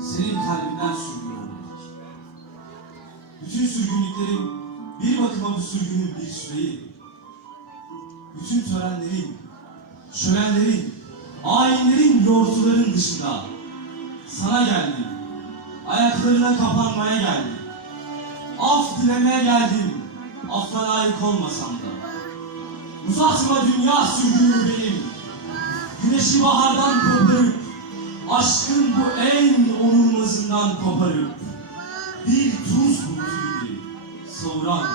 senin kalbinden sürgün. Bütün sürgünlüklerin bir bakıma bu sürgünün bir süreyi. Bütün törenlerin, şölenlerin, ayinlerin, yortuların dışında sana geldim. Ayaklarına kapanmaya geldim. Af dilemeye geldim. Affa layık olmasam da. Uzatma dünya sürgünü benim. Güneşi bahardan koparıp, aşkın bu en onulmazından koparıp, bir tuz bulutu gibi savuran.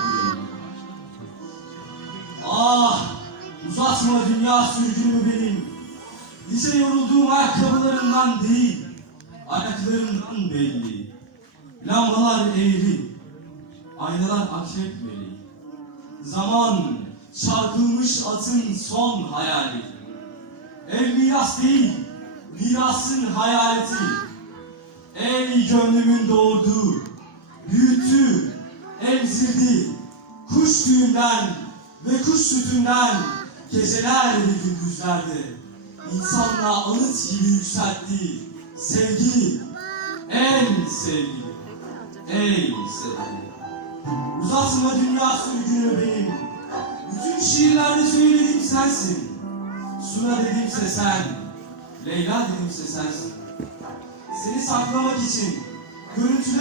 Ah, uzatma dünya sürgünü benim. Nice yorulduğum ayakkabılarından değil, ayaklarından belli. Lambalar eğri, aynalar akrep meleği. Zaman çarpılmış atın son hayali. Ev miras değil, mirasın hayaleti. Gönlümün doğurduğu, büyüttüğü, emzirdi. Kuş tüyünden ve kuş sütünden geceler ve gündüzlerde insanla anıt gibi yükselttiği sevgi, en sevgili, ey sevgili. Uzatma dünya sürgünü benim. Bütün şiirlerde söylediğim sensin. Suna dedimse sen, Leyla dedimse sensin. Seni saklamak için görüntüler